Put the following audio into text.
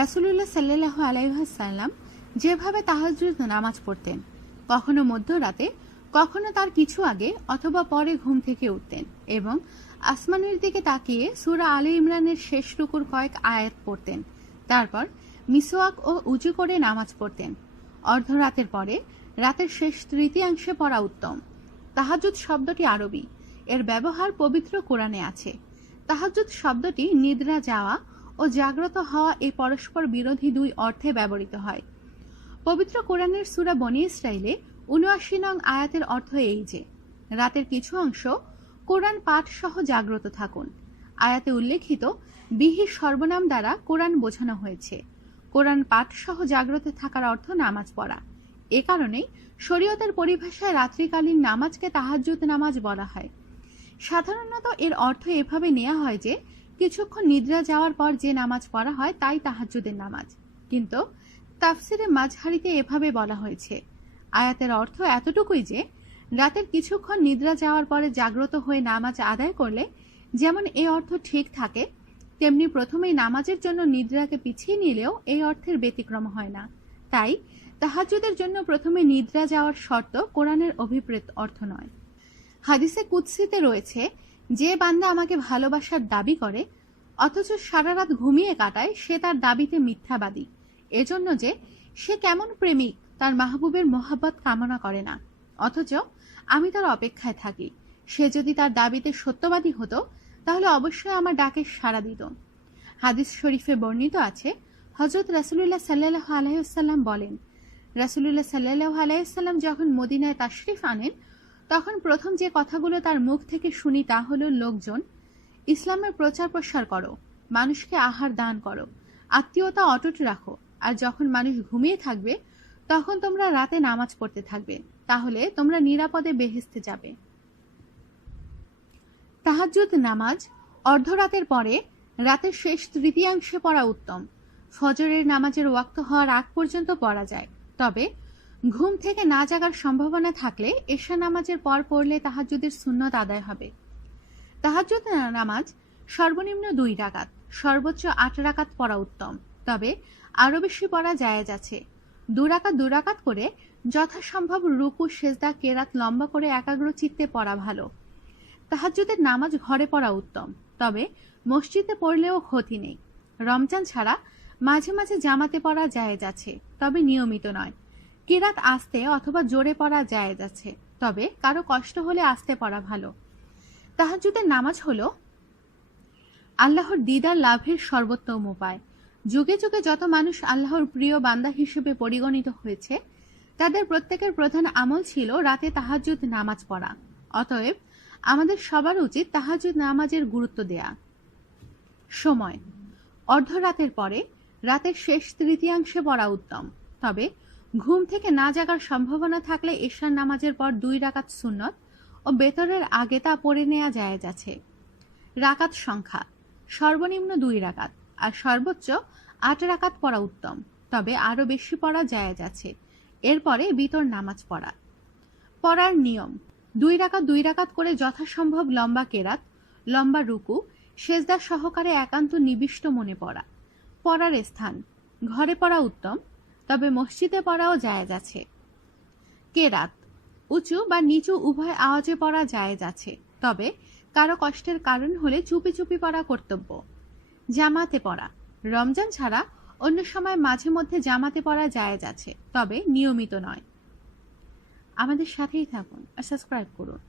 রাসূলুল্লাহ সাল্লাল্লাহু আলাইহি ওয়াসাল্লাম যেভাবে তাহাজ্জুদ নামাজ পড়তেন, কখনো মধ্যরাতে, কখনো তার কিছু আগে অথবা পরে ঘুম থেকে উঠতেন এবং আসমানের দিকে তাকিয়ে সূরা আলে ইমরানের শেষ রুকুর কয়েক আয়াত পড়তেন। তারপর মিসওয়াক ও উজু করে নামাজ পড়তেন। অর্ধরাতের পরে রাতের শেষ তৃতীয়াংশে পড়া উত্তম। তাহাজ্জুদ শব্দটি আরবি, এর ব্যবহার পবিত্র কোরআনে আছে। তাহাজ্জুদ শব্দটি নিদ্রা যাওয়া ও জাগ্রত হওয়া এই পরস্পর বিরোধী দুই অর্থে ব্যবহৃত হয়। পবিত্র কোরআনের সূরা বনী ইসরাইলে ৭৯ নং আয়াতের অর্থ এই যে, রাতের কিছু অংশ কোরআন পাঠ সহ জাগ্রত থাকুন। আয়াতে উল্লেখিত বিহি সর্বনাম দ্বারা কোরআন বোঝানো হয়েছে। কোরআন পাঠ সহ জাগ্রত থাকার অর্থ নামাজ পড়া। এ কারণেই শরীয়তের পরিভাষায় রাত্রিকালীন নামাজকে তাহাজ্জুদ নামাজ বলা হয়। সাধারণত এর অর্থ এভাবে নেওয়া হয় যে, কিছুক্ষণ নিদ্রা যাওয়ার পর যে নামাজ পড়া হয় তাই তাহাজ্জুদের নামাজ। কিন্তু তাফসিরে মাজহারিতে এভাবে বলা হয়েছে, আয়াতের অর্থ এতটুকুই যে, রাতের কিছুক্ষণ নিদ্রা যাওয়ার পরে জাগ্রত হয়ে নামাজ আদায় করলে যেমন এই অর্থ ঠিক থাকে, তেমনি প্রথমেই নামাজের জন্য নিদ্রাকে পিছিয়ে নিলেও এই অর্থের ব্যতিক্রম হয় না। তাই তাহাজ্জুদের জন্য প্রথমে নিদ্রা যাওয়ার শর্ত কোরআনের অভিপ্রেত অর্থ নয়। হাদিসে কুদসিতে রয়েছে, যে বান্দা আমাকে ভালোবাসার দাবি করে অথচ সারা রাত ঘুমিয়ে কাটায়, সে তার দাবিতে মিথ্যাবাদী। এজন্য যে সে কেমন প্রেমিক তার মাহবুবের মোহাব্বত কামনা করে না, অথচ আমি তার অপেক্ষায় থাকি। সে যদি তার দাবিতে সত্যবাদী হতো তাহলে অবশ্যই আমার ডাকে সাড়া দিত। হাদিস শরীফে বর্ণিত আছে, হযরত রাসূলুল্লাহ সাল্লাল্লাহু আলাইহি ওয়াসাল্লাম বলেন, রাসূলুল্লাহ সাল্লাল্লাহু আলাইহি ওয়াসাল্লাম যখন মদিনায় তাশরিফ আনেন, তখন প্রথম যে কথাগুলো তার মুখ থেকে শুনি তা হলো, লোকজন, ইসলামের প্রচার প্রসার করো, মানুষকে আহার দান করো, আত্মীয়তা অটুট রাখো, আর যখন মানুষ ঘুমিয়ে থাকবে তখন তোমরা রাতে নামাজ পড়তে থাকবে, তাহলে তোমরা নিরাপদে বেহেশতে যাবে। তাহাজ্জুদ নামাজ অর্ধরাতের পরে রাতের শেষ তৃতীয়াংশে পড়া উত্তম। ফজরের নামাজের ওয়াক্ত হওয়ার আগ পর্যন্ত পড়া যায়, তবে ঘুম থেকে না জাগার সম্ভাবনা থাকলে এশা নামাজের পর পড়লে তাহাজ্জুদের সুন্নত আদায় হবে। তাহাজ্জুদ নামাজ সর্বনিম্ন ২ রাকাত, সর্বোচ্চ ৮ রাকাত পড়া উত্তম, তবে আরো বেশি পড়া জায়েজ আছে। ২ রাকাত করে যথাসম্ভব রুকু, সেজদা, কেরাত লম্বা করে একাগ্র চিত্তে পড়া ভালো। তাহাজ্জুদের নামাজ ঘরে পড়া উত্তম, তবে মসজিদে পড়লেও ক্ষতি নেই। রমজান ছাড়া মাঝে মাঝে জামাতে পড়া জায়েজ আছে, তবে নিয়মিত নয়। কেরাত আস্তে অথবা জোরে পড়া জায়েজ আছে, তবে কারো কষ্ট হলে আস্তে পড়া ভালো। তাহাজ্জুদের নামাজ হলো আল্লাহর দিদার লাভের সর্বোত্তম উপায়। যুগে যুগে যত মানুষ আল্লাহর প্রিয় বান্দা হিসেবে পরিগণিত হয়েছে, তাদের প্রত্যেকের প্রধান আমল ছিল রাতে তাহাজ্জুদ নামাজ পড়া। অতএব আমাদের সবার উচিত তাহাজ্জুদ নামাজের গুরুত্ব দেয়া। সময় অর্ধরাতের পরে রাতের শেষ তৃতীয়াংশে পড়া উত্তম, তবে ঘুম থেকে না জাগার সম্ভাবনা থাকলে এশার নামাজের পর ২ রাকাত সুন্নত ও বেতরের আগে তা পড়ে নেওয়া জায়েজ আছে। রাকাত সংখ্যা সর্বনিম্ন ২ রাকাত আর সর্বোচ্চ ৮ রাকাত পড়া উত্তম, তবে আরো বেশি পড়া জায়েজ আছে। এরপরে বিতর নামাজ পড়া। পড়ার নিয়ম: ২ রাকাত করে যথাসম্ভব লম্বা কেরাত, লম্বা রুকু, সেজদা সহকারে একান্ত নিবিষ্ট মনে পড়া। পড়ার স্থান: ঘরে পড়া উত্তম, তবে মসজিদে পড়াও জায়েজ আছে। কেরাত উঁচু বা নিচু উভয় আওয়াজে পড়া জায়েজ আছে, তবে কারো কষ্টের কারণ হলে চুপি চুপি পড়া কর্তব্য। জামাতে পড়া: রমজান ছাড়া অন্য সময় মাঝে মধ্যে জামাতে পড়া জায়েজ আছে, তবে নিয়মিত নয়। আমাদের সাথেই থাকুন আর সাবস্ক্রাইব করুন।